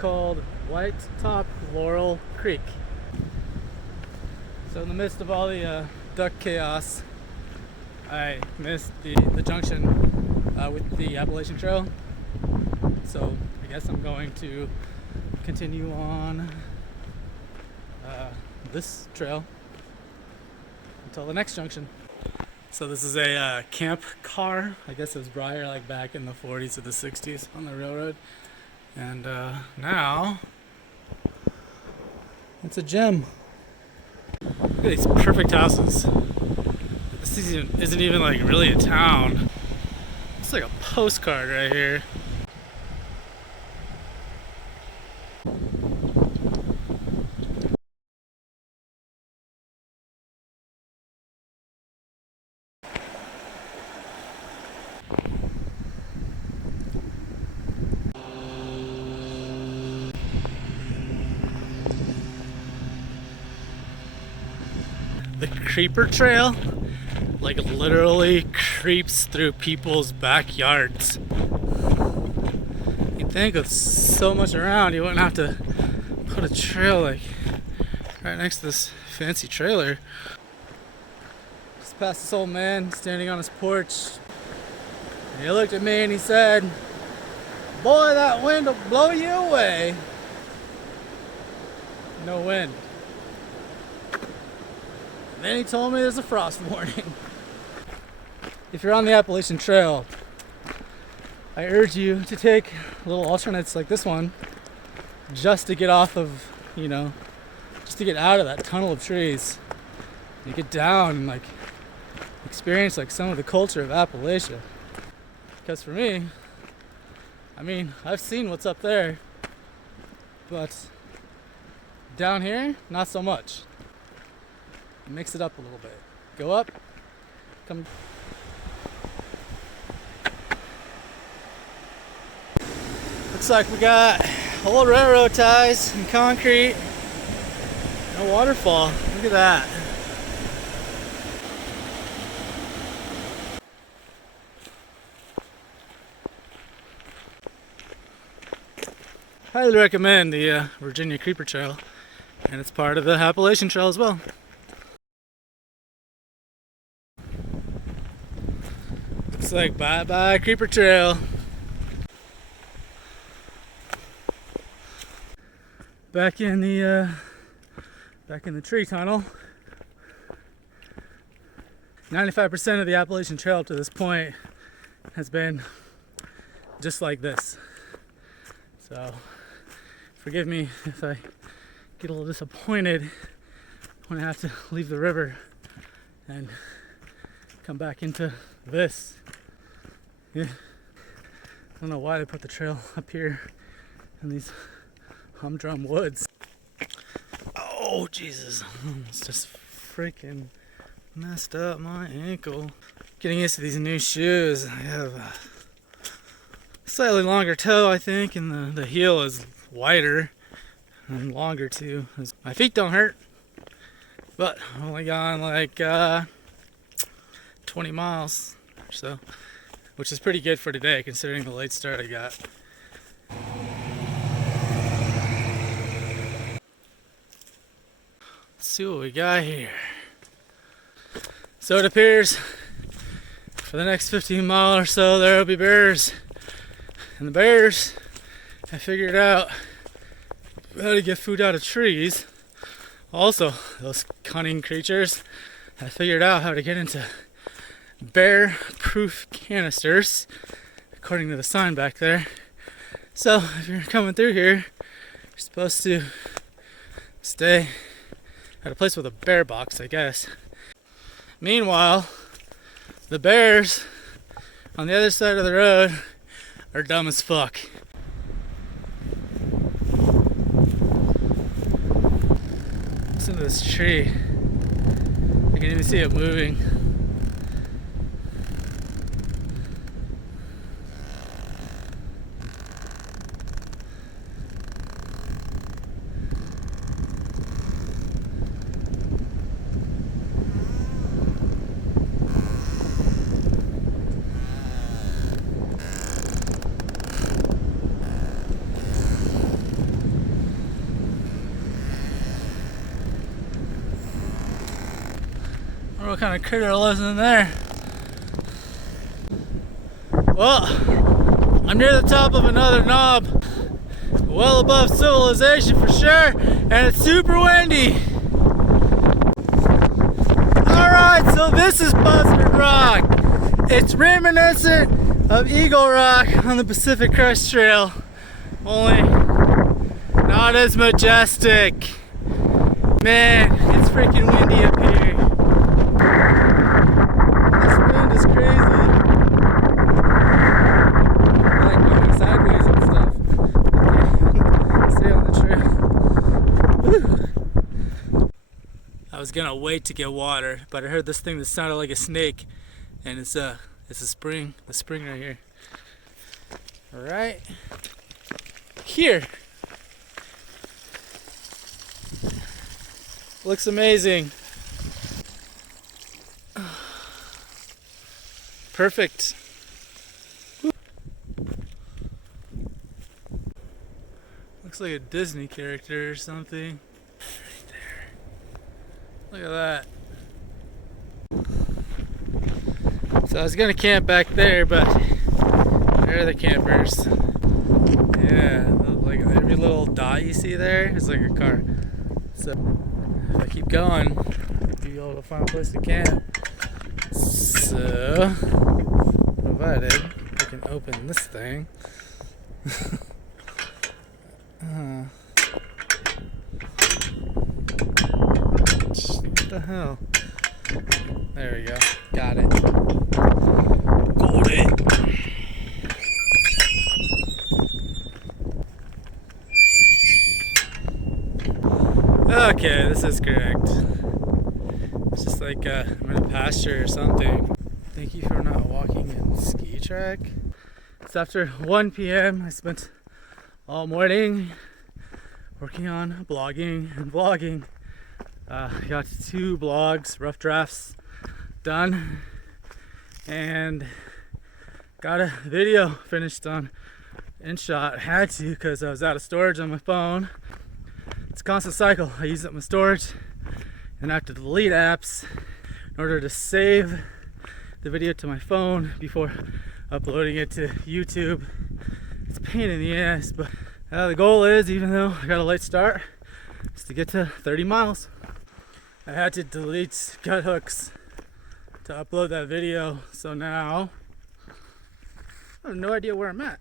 called White Top Laurel Creek. So in the midst of all the duck chaos, I missed the junction with the Appalachian Trail. So I guess I'm going to continue on this trail until the next junction. So this is a camp car. I guess it was Breyer like back in the 40s or the 60s on the railroad. And now it's a gym. Look at these perfect houses. This isn't even like really a town. It's like a postcard right here. The creeper trail like literally creeps through people's backyards. You'd think with so much around you wouldn't have to put a trail like right next to this fancy trailer. Just past this old man standing on his porch. And he looked at me and he said, "Boy, that wind will blow you away." No wind. Then he told me there's a frost warning. If you're on the Appalachian Trail, I urge you to take little alternates like this one just to get off of, just to get out of that tunnel of trees. You get down and like experience like some of the culture of Appalachia. Because for me, I've seen what's up there, but down here, not so much. Mix it up a little bit. Go up, come. Looks like we got old railroad ties and concrete. No waterfall. Look at that. Highly recommend the Virginia Creeper Trail, and it's part of the Appalachian Trail as well. Looks like bye-bye Creeper Trail. Back in the tree tunnel. 95% of the Appalachian Trail up to this point has been just like this. So forgive me if I get a little disappointed when I have to leave the river and come back into this. Yeah. I don't know why they put the trail up here in these humdrum woods. Oh Jesus, almost just freaking messed up my ankle. Getting used to these new shoes. I have a slightly longer toe, I think, and the heel is wider and longer too. My feet don't hurt, but I've only gone like 20 miles or so, which is pretty good for today considering the late start I got. Let's see what we got here. So it appears for the next 15 miles or so there will be bears. And the bears have figured out how to get food out of trees. Also, those cunning creatures have figured out how to get into bear-proof canisters, according to the sign back there. So if you're coming through here, you're supposed to stay at a place with a bear box, I guess. Meanwhile, the bears on the other side of the road are dumb as fuck. Listen to this tree. I can even see it moving. what kind of critter lives in there. Well, I'm near the top of another knob, well above civilization for sure, and it's super windy. Alright, so this is Buzzard Rock. It's reminiscent of Eagle Rock on the Pacific Crest Trail, only not as majestic. Man, it's freaking windy up here. This wind is crazy. I like going sideways and stuff. Stay on the trail. Woo. I was gonna wait to get water, but I heard this thing that sounded like a snake, and it's a spring. The spring right here. Right here. Looks amazing. Perfect. Looks like a Disney character or something. Right there. Look at that. So I was gonna camp back there, but there are the campers. Yeah, like every little dot you see there is like a car. So if I keep going, I'll be able to find a place to camp. So, provided I can open this thing. What the hell? There we go. Got it. Got it. Okay, this is correct. It's just like I'm in a pasture or something. Thank you for not walking in ski track. It's after 1 p.m. I spent all morning working on blogging and vlogging. Got 2 blogs, rough drafts done, and got a video finished on InShot. Had to because I was out of storage on my phone. It's a constant cycle. I use up my storage and I have to delete apps in order to save the video to my phone before uploading it to YouTube. It's a pain in the ass, but the goal is, even though I got a late start, is to get to 30 miles. I had to delete gut hooks to upload that video, so now I have no idea where I'm at.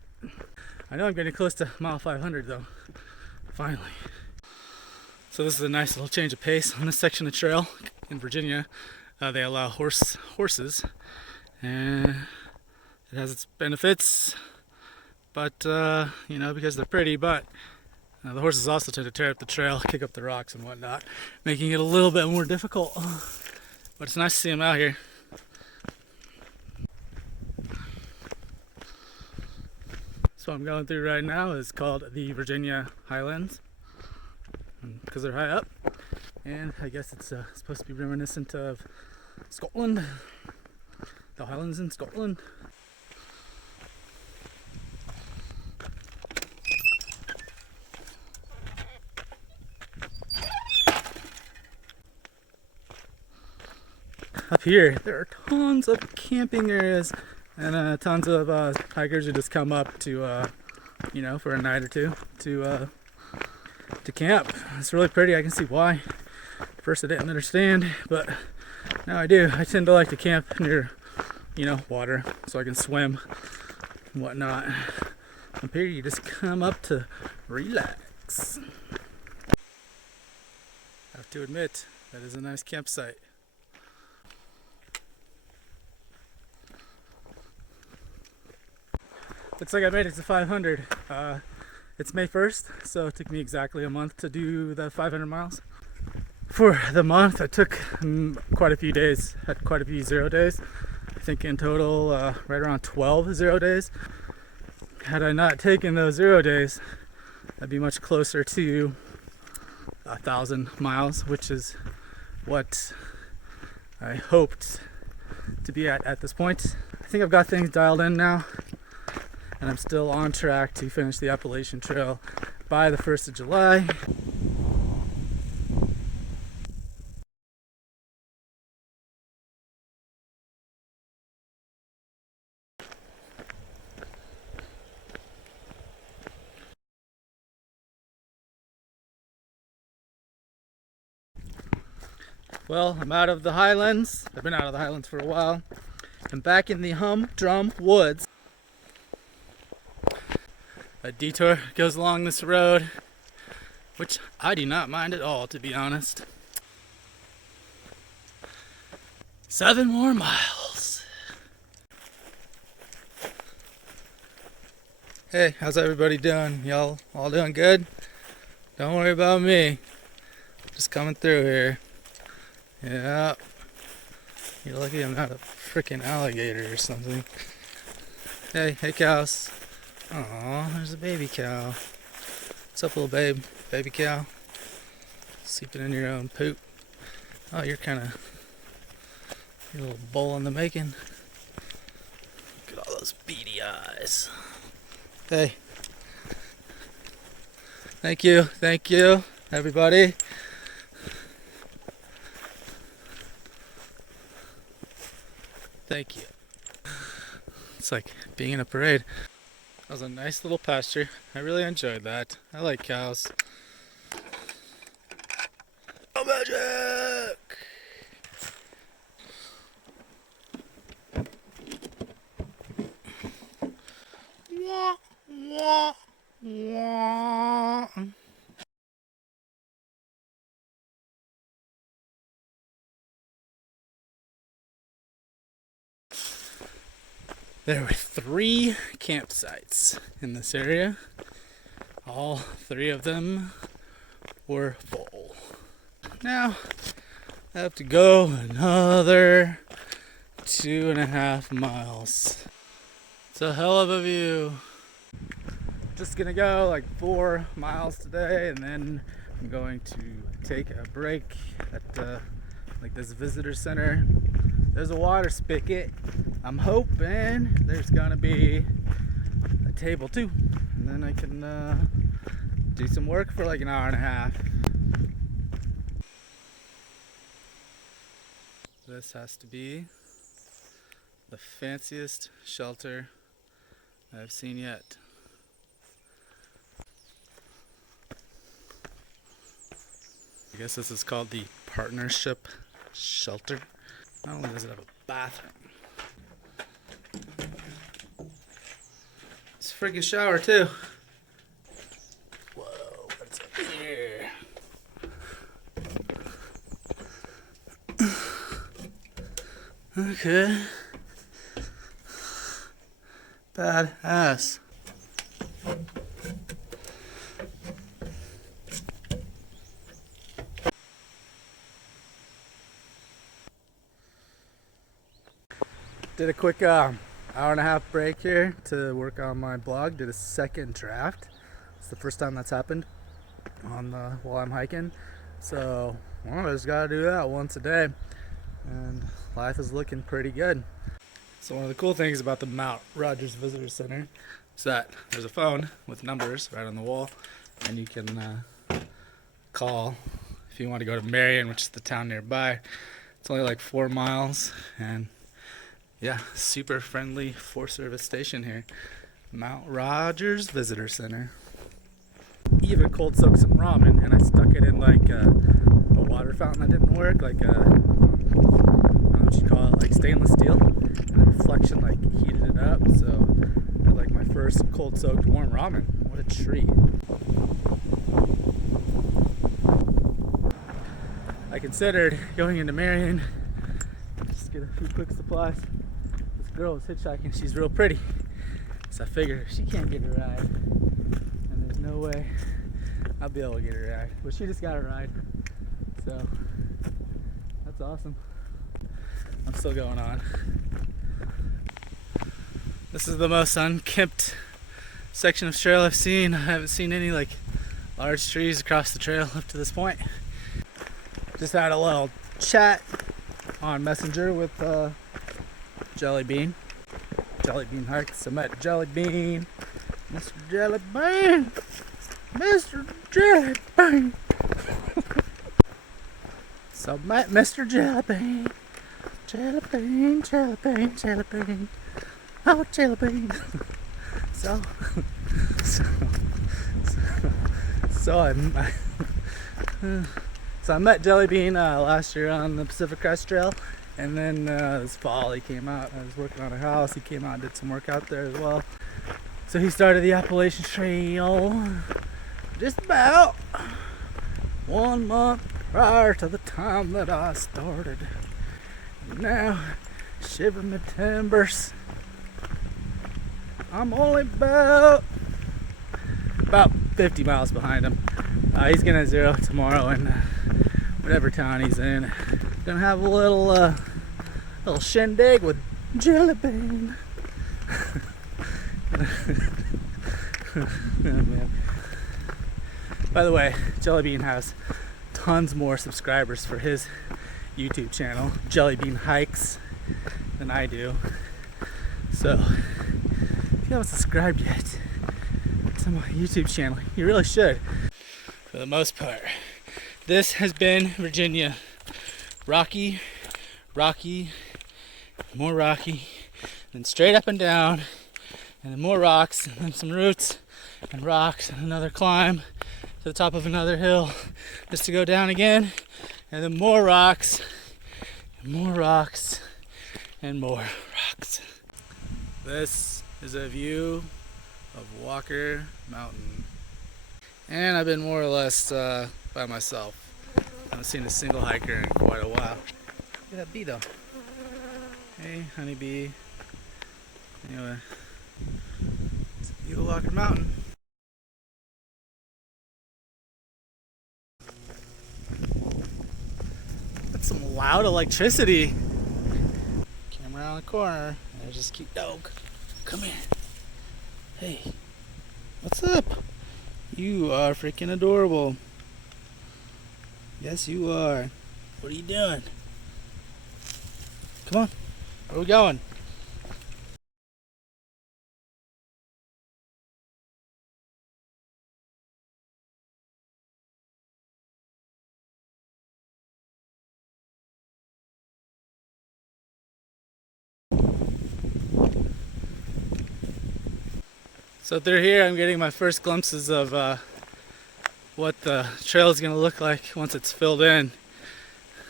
I know I'm getting close to mile 500 though, finally. So this is a nice little change of pace on this section of trail in Virginia. They allow horses, and it has its benefits, but you know, because they're pretty, but the horses also tend to tear up the trail, kick up the rocks and whatnot, making it a little bit more difficult. But it's nice to see them out here. So what I'm going through right now is called the Virginia Highlands, because they're high up, and I guess it's supposed to be reminiscent of Scotland, the Highlands in Scotland. Up here, there are tons of camping areas and tons of hikers who just come up to, you know, for a night or two to camp. It's really pretty. I can see why. First I didn't understand, but now I do. I tend to like to camp near, you know, water so I can swim and whatnot. Up here you just come up to relax. I have to admit, that is a nice campsite. Looks like I made it to 500. It's May 1st, so it took me exactly a month to do the 500 miles. For the month, I took quite a few days, had quite a few 0 days. I think in total, right around 12 0 days. Had I not taken those 0 days, I'd be much closer to 1,000 miles, which is what I hoped to be at this point. I think I've got things dialed in now, and I'm still on track to finish the Appalachian Trail by the 1st of July. Well, I'm out of the highlands. I've been out of the highlands for a while. I'm back in the humdrum woods. A detour goes along this road, which I do not mind at all, to be honest. 7 more miles. Hey, how's everybody doing? Y'all all doing good? Don't worry about me. Just coming through here. Yeah. You're lucky I'm not a freaking alligator or something. Hey cows. Aw, there's a baby cow. What's up, little babe? Baby cow? Sleeping in your own poop. Oh, you're a little bowl in the making. Look at all those beady eyes. Hey. Thank you, everybody. Thank you. It's like being in a parade. That was a nice little pasture. I really enjoyed that. I like cows. Oh, magic! Wah, wah, wah. There were 3 campsites in this area. All 3 of them were full. Now I have to go another 2.5 miles. It's a hell of a view. Just gonna go like 4 miles today, and then I'm going to take a break at like this visitor center. There's a water spigot. I'm hoping there's gonna be a table too, and then I can do some work for like an hour and a half. This has to be the fanciest shelter I've seen yet. I guess this is called the Partnership Shelter. Not only does it have a bathroom, it's a freaking shower too. Whoa, what's up here? Okay. Badass. Did a quick hour and a half break here to work on my blog. Did a second draft. It's the first time that's happened while I'm hiking. So I just gotta do that once a day, and life is looking pretty good. So one of the cool things about the Mount Rogers Visitor Center is that there's a phone with numbers right on the wall, and you can call if you want to go to Marion, which is the town nearby. It's only like 4 miles, and yeah, super friendly Forest Service station here. Mount Rogers Visitor Center. Even cold soaked some ramen, and I stuck it in like a water fountain that didn't work, like I don't know what you call it, like stainless steel, and the reflection like heated it up. So I had like my first cold soaked warm ramen. What a treat. I considered going into Marion, just get a few quick supplies. Girl is hitchhiking, she's real pretty, so I figured she can't get a ride, and there's no way I'll be able to get a ride, but she just got a ride, so that's awesome. I'm still going on. This is the most unkempt section of trail I've seen. I haven't seen any like large trees across the trail up to this point. Just had a little chat on Messenger with Jelly Bean Hikes. I met Jelly Bean, Mr. Jelly Bean, Mr. Jelly Bean. So I met Mr. Jelly Bean, Jelly Bean, Jelly Bean, Jelly Bean, oh Jelly Bean. So So I met Jellybean last year on the Pacific Crest Trail, and then this fall he came out. I was working on a house. He came out and did some work out there as well. So he started the Appalachian Trail just about 1 month prior to the time that I started. Now, shiver my timbers, I'm only about 50 miles behind him. He's gonna zero tomorrow in whatever town he's in. Gonna have a little shindig with Jellybean. Oh, man. By the way, Jellybean has tons more subscribers for his YouTube channel, Jellybean Hikes, than I do. So, if you haven't subscribed yet to my YouTube channel, you really should. For the most part, this has been Virginia. Rocky, more rocky, then straight up and down, and then more rocks, and then some roots and rocks, and another climb to the top of another hill just to go down again, and then more rocks, and more rocks, and more rocks. This is a view of Walker Mountain. And I've been more or less by myself. I haven't seen a single hiker in quite a while. Look at that bee though. Hey, honeybee. Anyway, it's a view of Walker Mountain. That's some loud electricity. Camera around the corner. There's this cute dog. Come here. Hey, what's up? You are freaking adorable. Yes, you are. What are you doing? Come on. Where are we going? So through here, I'm getting my first glimpses of what the trail is going to look like once it's filled in.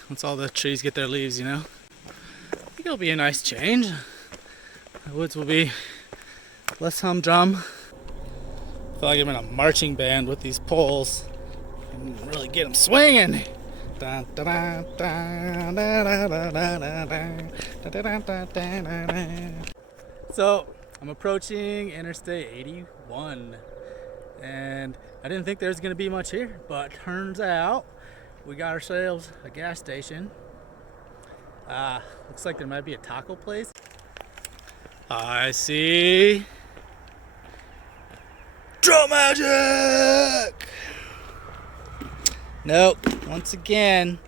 Once all the trees get their leaves, you know. I think it'll be a nice change. The woods will be less humdrum. I feel like I'm in a marching band with these poles and really get them swinging. So I'm approaching Interstate 81, and I didn't think there was going to be much here, but turns out we got ourselves a gas station. Looks like there might be a taco place. I see Trail Magic! Nope, once again,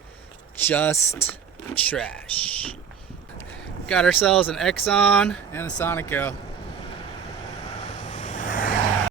just trash. Got ourselves an Exxon and a Sonico.